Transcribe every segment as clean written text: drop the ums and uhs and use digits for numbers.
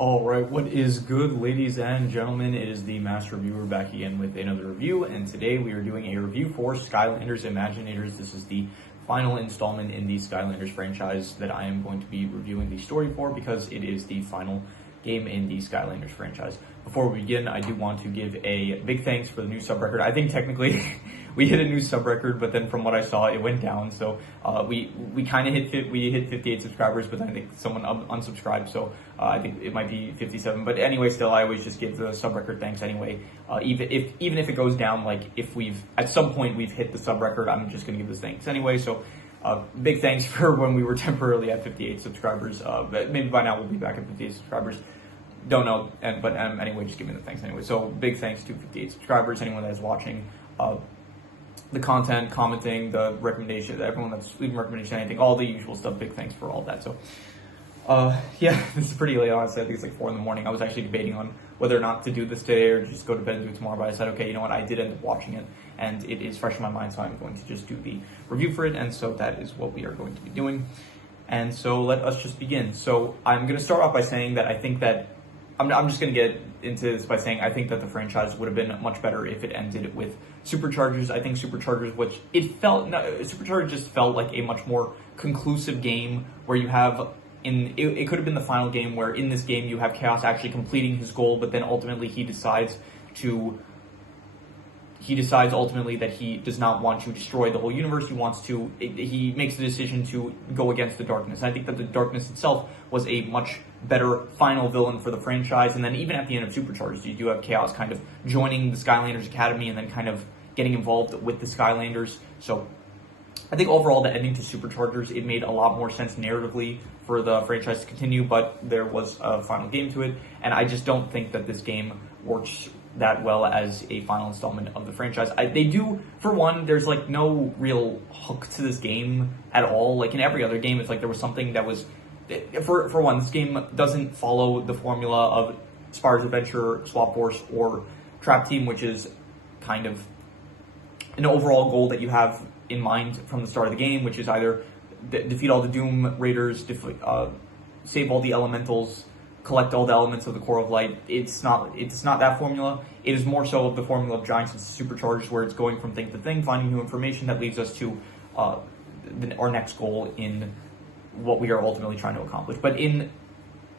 All right, what is good, ladies and gentlemen? It is the Master Reviewer back again with another review, and today we are doing a review for Skylanders Imaginators. This is the final installment in the Skylanders franchise that I am going to be reviewing the story for because it is the final game in the Skylanders franchise. Before we begin, I do want to give a big thanks for the new sub record. I think technically we hit a new sub record, but then from what I saw, it went down. So we kind of hit 58 subscribers, but then I think someone unsubscribed. So I think it might be 57. But anyway, still, I always just give the sub record thanks anyway. Even if it goes down, like if at some point we've hit the sub record, I'm just gonna give this thanks anyway. So big thanks for when we were temporarily at 58 subscribers. But maybe by now we'll be back at 58 subscribers. Don't know, but anyway, just give me the thanks anyway. So big thanks to 58 subscribers, anyone that is watching the content, commenting, the recommendation, everyone that's leaving recommendation, anything, all the usual stuff. Big thanks for all that. So yeah, this is pretty late, honestly. I think it's like 4 in the morning. I was actually debating on whether or not to do this today or just go to bed and do it tomorrow, but I said, okay, you know what, I did end up watching it, and it is fresh in my mind, so I'm going to just do the review for it, and so that is what we are going to be doing. And so let us just begin. So I'm going to start off by saying that I think that I'm just going to get into this by saying I think that the franchise would have been much better if it ended with Superchargers. I think Superchargers, Superchargers just felt like a much more conclusive game where you have, it could have been the final game where in this game you have Chaos actually completing his goal, but then ultimately he decides ultimately that he does not want to destroy the whole universe. He makes the decision to go against the darkness. And I think that the darkness itself was a much better final villain for the franchise. And then even at the end of Superchargers, you do have Chaos kind of joining the Skylanders Academy and then kind of getting involved with the Skylanders. So I think overall the ending to Superchargers, it made a lot more sense narratively for the franchise to continue, but there was a final game to it. And I just don't think that this game works that well as a final installment of the franchise. They do, for one, there's like no real hook to this game at all. Like in every other game, it's like there was something that was, for one, this game doesn't follow the formula of Spyro's Adventure, Swap Force, or Trap Team, which is kind of an overall goal that you have in mind from the start of the game, which is either defeat all the Doom Raiders, save all the elementals, collect all the elements of the Core of Light. It's not that formula. It is more so of the formula of Giants and Superchargers, where it's going from thing to thing, finding new information that leads us to our next goal in what we are ultimately trying to accomplish. But in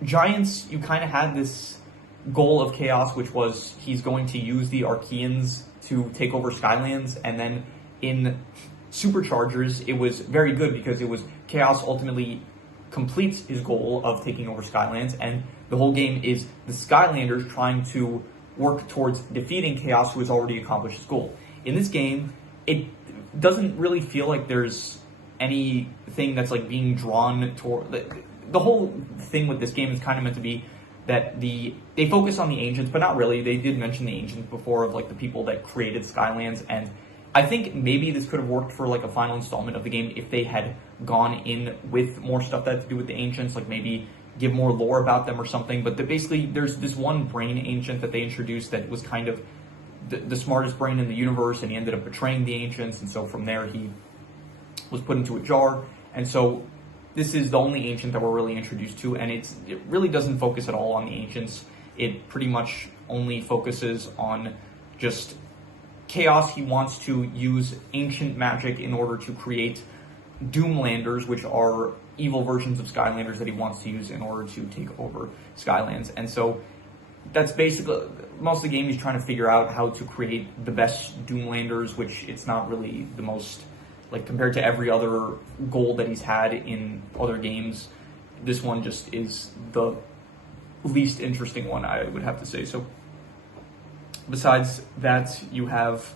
Giants, you kind of had this goal of Chaos, which was he's going to use the Archeans to take over Skylands, and then in Superchargers, it was very good because it was Chaos ultimately completes his goal of taking over Skylands, and the whole game is the Skylanders trying to work towards defeating Chaos, who has already accomplished his goal. In this game, it doesn't really feel like there's anything that's like being drawn toward. The whole thing with this game is kind of meant to be that they focus on the ancients, but not really. They did mention the ancients before, of like the people that created Skylands, and I think maybe this could have worked for like a final installment of the game if they had gone in with more stuff that had to do with the ancients, like maybe give more lore about them or something. But basically, there's this one brain ancient that they introduced that was kind of the smartest brain in the universe, and he ended up betraying the ancients, and so from there he was put into a jar. And so this is the only ancient that we're really introduced to, and it really doesn't focus at all on the ancients. It pretty much only focuses on just Chaos. He wants to use ancient magic in order to create Doomlanders, which are evil versions of Skylanders that he wants to use in order to take over Skylands. And so that's basically, most of the game he's trying to figure out how to create the best Doomlanders, which it's not really the most, like compared to every other goal that he's had in other games, this one just is the least interesting one, I would have to say. So besides that, you have,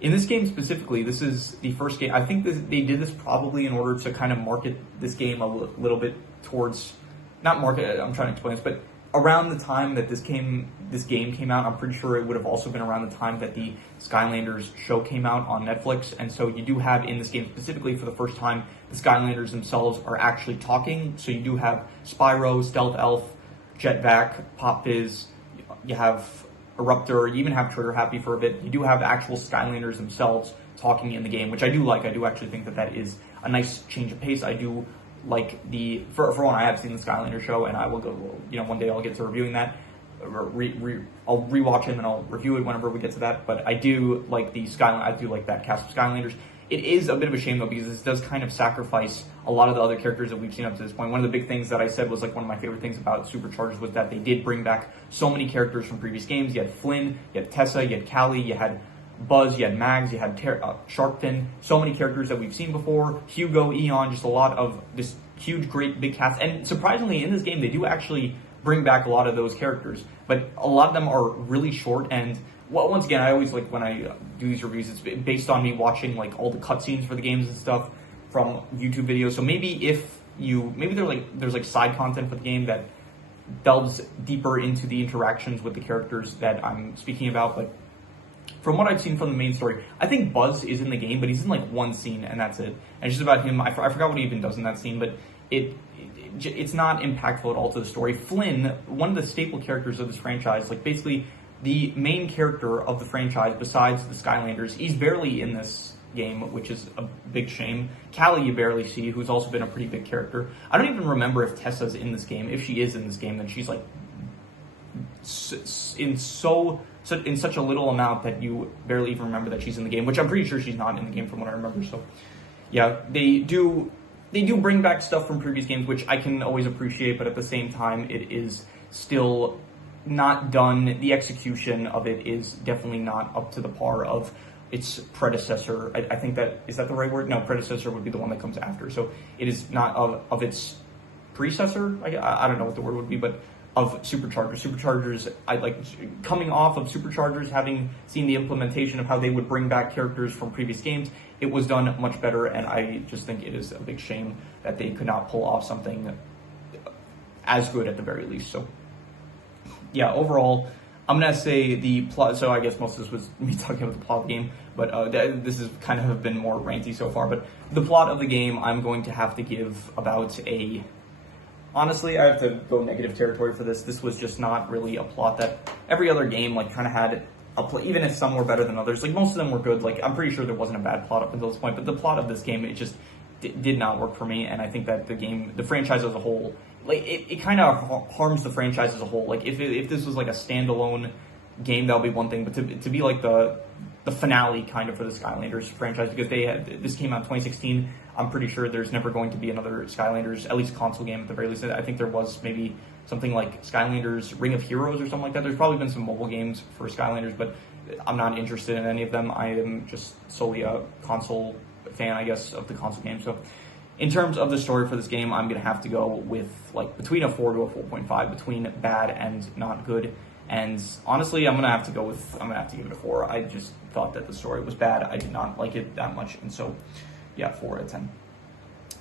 in this game specifically, this is the first game, I think they did this probably in order to kind of market this game a little bit towards, not market, I'm trying to explain this, but around the time that this game came out, I'm pretty sure it would have also been around the time that the Skylanders show came out on Netflix. And so you do have in this game specifically for the first time, the Skylanders themselves are actually talking. So you do have Spyro, Stealth Elf, Jetvac, Pop Fizz, you have Eruptor, you even have Trigger Happy for a bit. You do have actual Skylanders themselves talking in the game, which I do like. I do actually think that is a nice change of pace. I do like for one, I have seen the Skylanders show, and I will go, one day I'll get to reviewing that. I'll rewatch it and then I'll review it whenever we get to that. But I do like I do like that cast of Skylanders. It is a bit of a shame though, because this does kind of sacrifice a lot of the other characters that we've seen up to this point. One of the big things that I said was like one of my favorite things about Supercharged was that they did bring back so many characters from previous games. You had Flynn, you had Tessa, you had Callie, you had Buzz, you had Mags, you had Sharkfin. So many characters that we've seen before. Hugo, Eon, just a lot of this huge, great, big cast. And surprisingly, in this game, they do actually bring back a lot of those characters, but a lot of them are really short. And well, once again, I always like when I do these reviews, it's based on me watching like all the cutscenes for the games and stuff from YouTube videos. So maybe there's like side content for the game that delves deeper into the interactions with the characters that I'm speaking about. But from what I've seen from the main story, I think Buzz is in the game, but he's in like one scene and that's it. And it's just about him. I forgot what he even does in that scene, but it's not impactful at all to the story. Flynn, one of the staple characters of this franchise, like basically the main character of the franchise besides the Skylanders, he's barely in this game, which is a big shame. Callie you barely see, who's also been a pretty big character. I don't even remember if Tessa's in this game. If she is in this game, then she's like in such a little amount that you barely even remember that she's in the game, which I'm pretty sure she's not in the game from what I remember. So yeah, they do bring back stuff from previous games, which I can always appreciate, but at the same time, it is still not done. The execution of it is definitely not up to the par of its predecessor. I think is that the right word? No, predecessor would be the one that comes after. So it is not of its predecessor. I don't know what the word would be, but of Superchargers. Superchargers, I like coming off of Superchargers, having seen the implementation of how they would bring back characters from previous games, it was done much better, and I just think it is a big shame that they could not pull off something as good at the very least. So yeah, overall, I'm going to say the plot, so I guess most of this was me talking about the plot of the game, but this has kind of been more ranty so far, but the plot of the game, I'm going to have to give about honestly, I have to go negative territory for this. This was just not really a plot that every other game like kind of had even if some were better than others. Like most of them were good. Like I'm pretty sure there wasn't a bad plot up until this point, but the plot of this game, it just did not work for me. And I think that the franchise as a whole, like it kind of harms the franchise as a whole. Like if this was like a standalone game, that would be one thing, but to be like the finale kind of for the Skylanders franchise, because this came out in 2016. I'm pretty sure there's never going to be another Skylanders, at least console game at the very least. I think there was maybe something like Skylanders Ring of Heroes or something like that. There's probably been some mobile games for Skylanders, but I'm not interested in any of them. I am just solely a console fan, I guess, of the console game. So in terms of the story for this game, I'm going to have to go with like between a 4 to a 4.5, between bad and not good. And honestly, I'm going to have to give it a 4. I just thought that the story was bad. I did not like it that much. And so, yeah, 4 out of 10.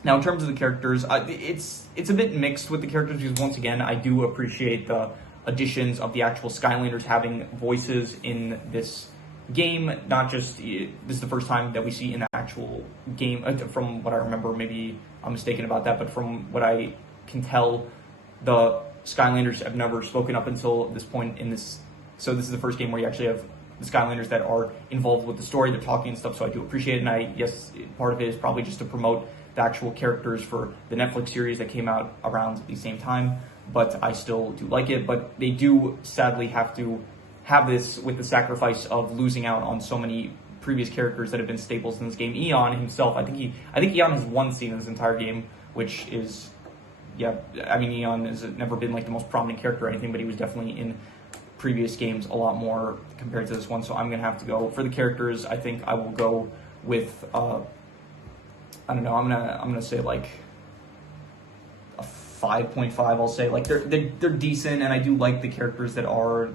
Now, in terms of the characters, it's a bit mixed with the characters because, once again, I do appreciate the additions of the actual Skylanders having voices in this game. Not just, this is the first time that we see in the actual game, from what I remember, maybe I'm mistaken about that, but from what I can tell, the Skylanders have never spoken up until this point in this. So this is the first game where you actually have the Skylanders that are involved with the story. They're talking and stuff, so I do appreciate it. And yes, part of it is probably just to promote the actual characters for the Netflix series that came out around the same time. But I still do like it. But they do sadly have to have this with the sacrifice of losing out on so many previous characters that have been staples in this game. Eon himself, I think Eon has one scene in this entire game, which is, yeah, I mean, Eon has never been like the most prominent character or anything, but he was definitely in previous games a lot more compared to this one. So I'm gonna have to go for the characters. I think I will go with I don't know. I'm gonna say like a 5.5. I'll say like they're decent, and I do like the characters that are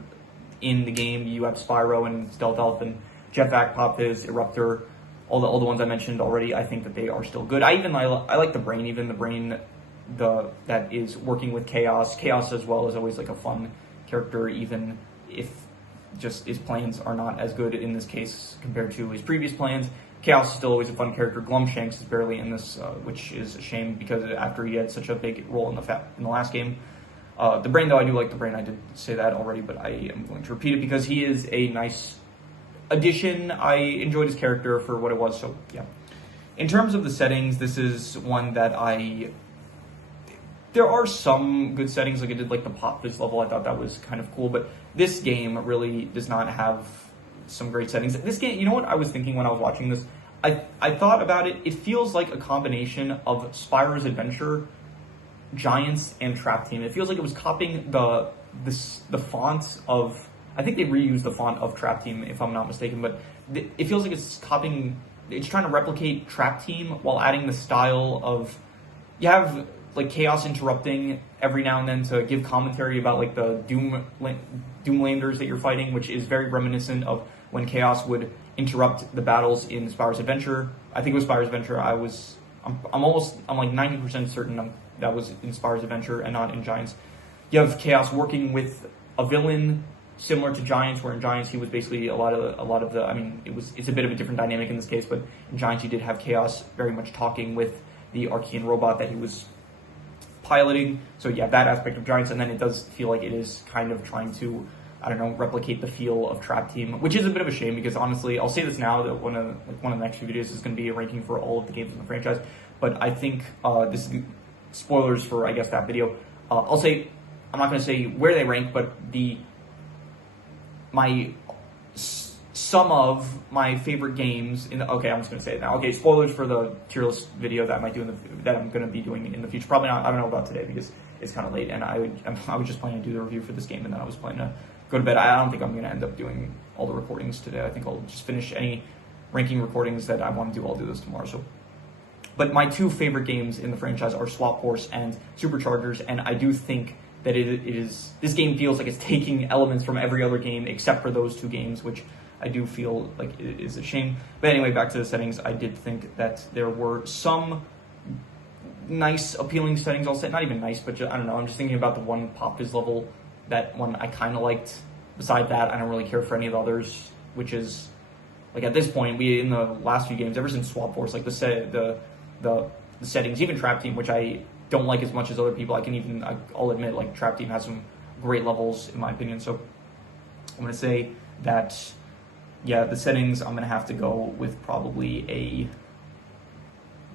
in the game. You have Spyro and Stealth Elf and Jetpack, Pop Fizz, Eruptor, all the ones I mentioned already. I think that they are still good. I like the Brain, even the Brain. That is working with Chaos. Chaos as well is always like a fun character, even if just his plans are not as good in this case compared to his previous plans. Chaos is still always a fun character. Glumshanks is barely in this, which is a shame because after he had such a big role in the last game. The Brain, though, I do like the Brain. I did say that already, but I am going to repeat it because he is a nice addition. I enjoyed his character for what it was, so yeah. In terms of the settings, this is one that I there are some good settings, like I did like the Pop Quiz level. I thought that was kind of cool, but this game really does not have some great settings. This game, you know what I was thinking when I was watching this? I thought about it. It feels like a combination of Spyro's Adventure, Giants, and Trap Team. It feels like it was copying the font of. I think they reused the font of Trap Team, if I'm not mistaken, but it feels like it's copying. It's trying to replicate Trap Team while adding the style of. You have like Chaos interrupting every now and then to give commentary about like the Doomlanders that you're fighting, which is very reminiscent of when Chaos would interrupt the battles in Spyro's Adventure. I think it was Spyro's Adventure. I'm like 90% certain that was in Spyro's Adventure and not in Giants. You have Chaos working with a villain similar to Giants, where in Giants he was basically a lot of the. I mean, it's a bit of a different dynamic in this case, but in Giants you did have Chaos very much talking with the Archean robot that he was piloting. So yeah, that aspect of Giants, and then it does feel like it is kind of trying to, I don't know, replicate the feel of Trap Team, which is a bit of a shame because honestly, I'll say this now that one of the next few videos is going to be a ranking for all of the games in the franchise. But I think this is spoilers for I guess that video. I'll say I'm not going to say where they rank, but some of my favorite games in the, okay, I'm just going to say it now. Okay, spoilers for the tier list video that I might do that I'm going to be doing in the future. Probably not. I don't know about today because it's kind of late, and I was just planning to do the review for this game, and then I was planning to go to bed. I don't think I'm going to end up doing all the recordings today. I think I'll just finish any ranking recordings that I want to do. I'll do this tomorrow. So, but my two favorite games in the franchise are Swap Force and Superchargers, and I do think that it is this game feels like it's taking elements from every other game except for those two games, which I do feel like it is a shame. But anyway, back to the settings. I did think that there were some nice, appealing settings. I'll say not even nice, but just, I don't know. I'm just thinking about the one Pop Quiz level. That one I kind of liked. Besides that, I don't really care for any of the others. Which is like at this point, we in the last few games, ever since Swap Force, like the settings, even Trap Team, which I don't like as much as other people. I'll admit, like Trap Team has some great levels in my opinion. So I'm gonna say that. Yeah, the settings, I'm going to have to go with probably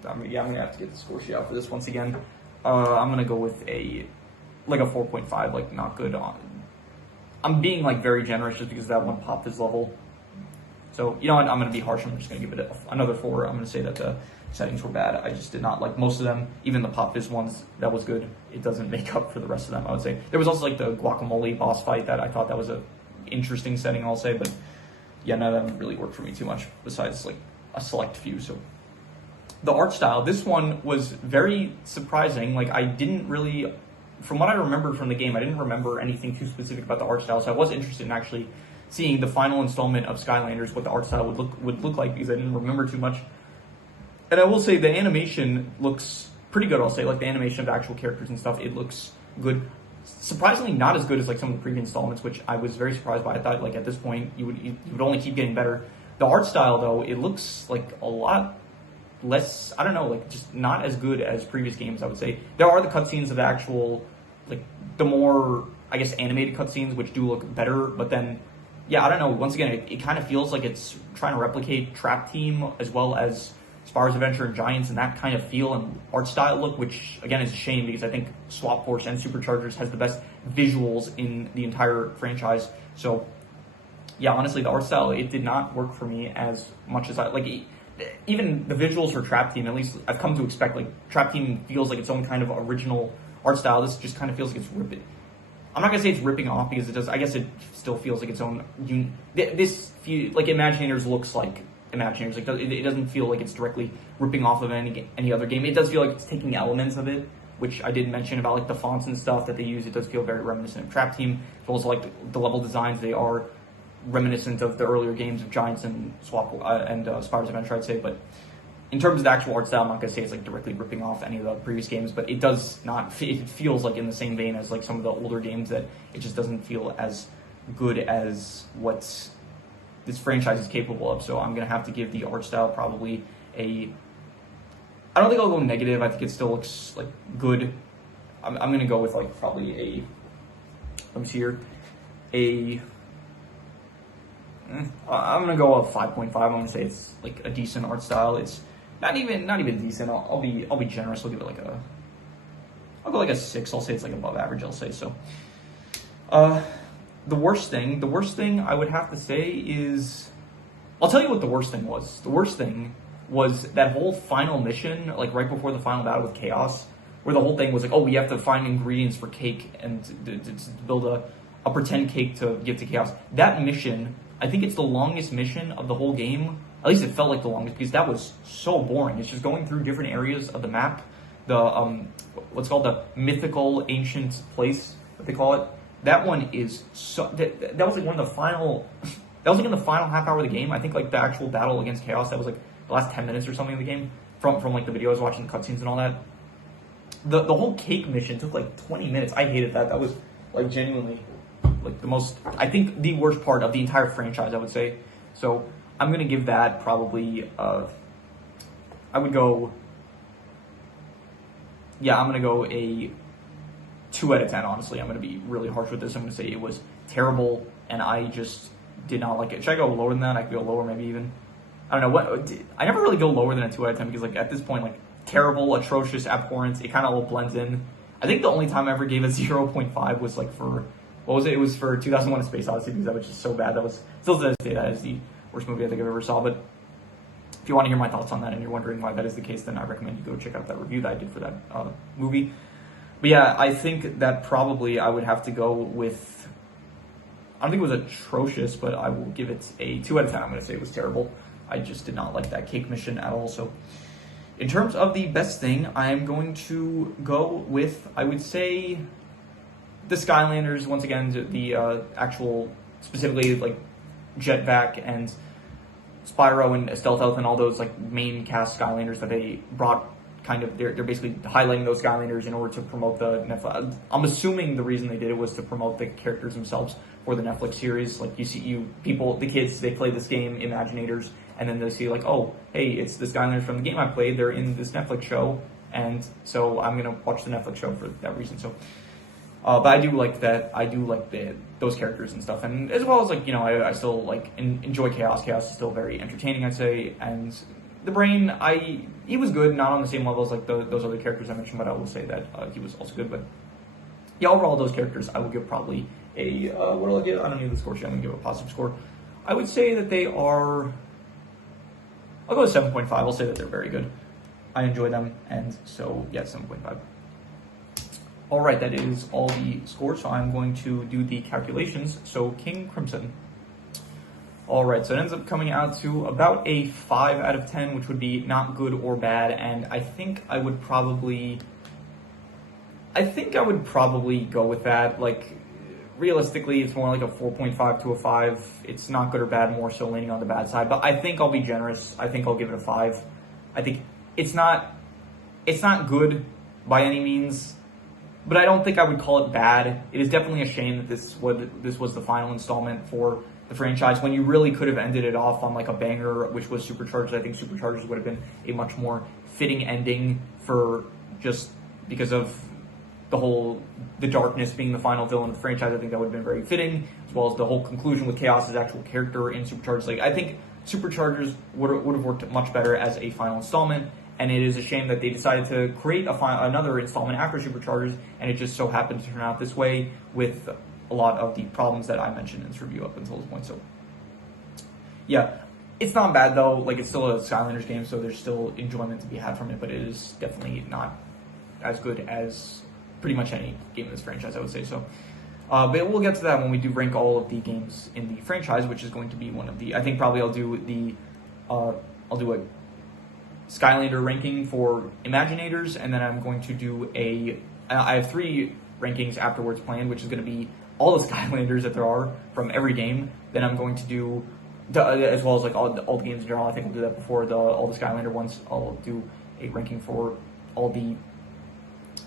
I'm going to have to get the score sheet out for this once again. I'm going to go with a 4.5, like not good on. I'm being like very generous just because that one Pop Quiz level. So, you know what, I'm going to be harsh. I'm just going to give it another 4. I'm going to say that the settings were bad. I just did not like most of them. Even the Pop Quiz ones, that was good. It doesn't make up for the rest of them, I would say. There was also like the guacamole boss fight that I thought that was a interesting setting, I'll say, but yeah, none of them really worked for me too much, besides like a select few. So the art style, this one was very surprising. Like I didn't really, from what I remember from the game, I didn't remember anything too specific about the art style. So I was interested in actually seeing the final installment of Skylanders, what the art style would look like, because I didn't remember too much. And I will say the animation looks pretty good. I'll say like the animation of the actual characters and stuff, it looks good. Surprisingly not as good as like some of the previous installments, which I was very surprised by. I thought like at this point you would only keep getting better. The art style though, it looks like a lot less, I don't know, like just not as good as previous games, I would say. There are the cutscenes of the actual, like the more, I guess, animated cutscenes, which do look better, but then, yeah, I don't know, once again, it kind of feels like it's trying to replicate Trap Team as well as Spyro's Adventure and Giants, and that kind of feel and art style look, which again is a shame because I think Swap Force and Superchargers has the best visuals in the entire franchise. So yeah, honestly, the art style, it did not work for me as much as I like. Even the visuals for Trap Team, at least I've come to expect, like Trap Team feels like its own kind of original art style. This just kind of feels like it's ripping. I'm not gonna say it's ripping off because it does. I guess it still feels like its own. This like Imaginators looks like Imaginators. Like it doesn't feel like it's directly ripping off of any other game. It does feel like it's taking elements of it, which I did mention about like the fonts and stuff that they use. It does feel very reminiscent of Trap Team. It's also like the level designs, they are reminiscent of the earlier games of Giants and Spyro's Adventure, I'd say. But in terms of the actual art style, I'm not gonna say it's like directly ripping off any of the previous games, but it does not. It feels like in the same vein as like some of the older games, that it just doesn't feel as good as what this franchise is capable of. So I'm gonna have to give the art style probably a. I don't think I'll go negative. I think it still looks like good. I'm gonna go with like probably a. Let me see here, I'm gonna go a 5.5. I'm gonna say it's like a decent art style. It's not even decent. I'll be generous. I'll give it like I'll go like a 6. I'll say it's like above average, I'll say so. The worst thing I would have to say is, I'll tell you what the worst thing was. The worst thing was that whole final mission, like right before the final battle with Chaos, where the whole thing was like, oh, we have to find ingredients for cake and to build a pretend cake to get to Chaos. That mission, I think it's the longest mission of the whole game. At least it felt like the longest, because that was so boring. It's just going through different areas of the map. The what's called the mythical ancient place, what they call it. That one is so. That was like one of the final. That was like in the final half hour of the game. I think like the actual battle against Chaos, that was like the last 10 minutes or something of the game. From like the video I was watching, the cutscenes and all that. The whole cake mission took like 20 minutes. I hated that. That was like genuinely like the most. I think the worst part of the entire franchise, I would say. So I'm gonna give that probably. I would go. Yeah, I'm gonna go a 2 out of 10. Honestly, I'm gonna be really harsh with this. I'm gonna say it was terrible, and I just did not like it. Should I go lower than that? I could go lower, maybe even. I don't know what. I never really go lower than a 2 out of 10 because like at this point, like terrible, atrocious, abhorrent. It kind of all blends in. I think the only time I ever gave a 0.5 was like for what was it? It was for 2001: A Space Odyssey because that was just so bad. That was still to this day that is the worst movie I think I've ever saw. But if you want to hear my thoughts on that and you're wondering why that is the case, then I recommend you go check out that review that I did for that movie. But yeah, I think that probably I would have to go with. I don't think it was atrocious, but I will give it a 2 out of 10. I'm going to say it was terrible. I just did not like that cake mission at all. So in terms of the best thing, I'm going to go with, I would say, the Skylanders. Once again, the actual, specifically like Jetpack and Spyro and Stealth Elf and all those like main cast Skylanders that they brought. Kind of, they're basically highlighting those Skylanders in order to promote the Netflix. I'm assuming the reason they did it was to promote the characters themselves for the Netflix series. Like the kids, they play this game, Imaginators, and then they see like, oh, hey, it's the Skylanders from the game I played. They're in this Netflix show, and so I'm gonna watch the Netflix show for that reason. So, but I do like that. I do like those characters and stuff, and as well as like I still like enjoy Chaos. Chaos is still very entertaining, I'd say, and the Brain, he was good, not on the same level as like those other characters I mentioned, but I will say that he was also good. But yeah, overall, those characters I would give probably a what do I give? I don't need the score sheet. I'm gonna give a positive score. I would say that they are. I'll go with 7.5. I'll say that they're very good. I enjoy them, and so yeah, 7.5. All right, that is all the scores. So I'm going to do the calculations. So King Crimson. All right, so it ends up coming out to about a 5 out of 10, which would be not good or bad, and I think I would probably go with that. Like, realistically, it's more like a 4.5 to a 5. It's not good or bad, more so leaning on the bad side, but I think I'll be generous. I think I'll give it a 5. I think it's not good by any means, but I don't think I would call it bad. It is definitely a shame that this was the final installment for the franchise when you really could have ended it off on like a banger, which was Supercharged. I think Supercharged would have been a much more fitting ending for just because of the darkness being the final villain of the franchise. I think that would have been very fitting, as well as the whole conclusion with Chaos's actual character in Supercharged. Like, I think Superchargers would have worked much better as a final installment, and it is a shame that they decided to create another installment after Superchargers, and it just so happened to turn out this way with a lot of the problems that I mentioned in this review up until this point. So yeah, it's not bad though. Like, it's still a Skylanders game, so there's still enjoyment to be had from it, but it is definitely not as good as pretty much any game in this franchise, I would say. So but we'll get to that when we do rank all of the games in the franchise, which is going to be one of the, I think probably I'll do a Skylander ranking for Imaginators, and then I'm going to do I have 3 rankings afterwards planned, which is going to be all the Skylanders that there are from every game. Then I'm going to do, as well as like all the games in general. I think I'll do that before all the Skylander ones. I'll do a ranking for all the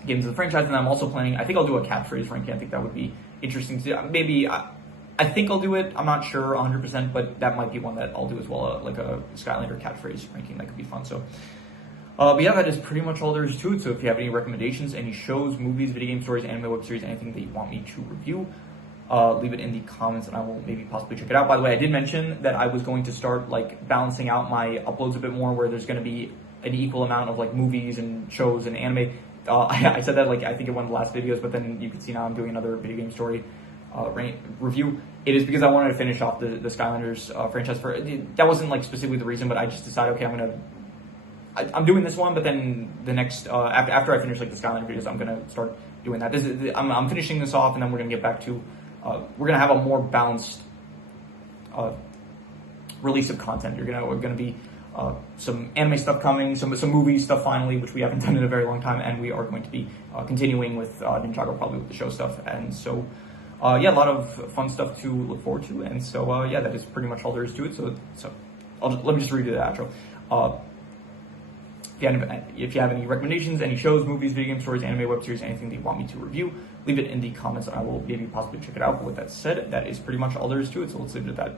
games of the franchise, and I'm also planning, I think I'll do a catchphrase ranking. I think that would be interesting to do. Maybe, I think I'll do it. I'm not sure 100%, but that might be one that I'll do as well, like a Skylander catchphrase ranking. That could be fun. So but yeah, that is pretty much all there is to it. So if you have any recommendations, any shows, movies, video game stories, anime, web series, anything that you want me to review, leave it in the comments and I will maybe possibly check it out. By the way, I did mention that I was going to start like balancing out my uploads a bit more, where there's going to be an equal amount of like movies and shows and anime. I said that like I think in one of the last videos, but then you can see now I'm doing another video game story review. It is because I wanted to finish off the Skylanders franchise. That wasn't like specifically the reason, but I just decided, okay, I'm doing this one, but then the next after I finish like the Skylanders videos, I'm gonna start doing that. I'm finishing this off, and then we're gonna get back to we're gonna have a more balanced release of content. We're gonna be some anime stuff coming, some movie stuff finally, which we haven't done in a very long time, and we are going to be continuing with Ninjago, probably with the show stuff, and so yeah, a lot of fun stuff to look forward to, and so yeah, that is pretty much all there is to it. So let me just redo the outro. If you have any recommendations, any shows, movies, video game stories, anime, web series, anything that you want me to review, leave it in the comments and I will maybe possibly check it out. But with that said, that is pretty much all there is to it, so let's leave it at that.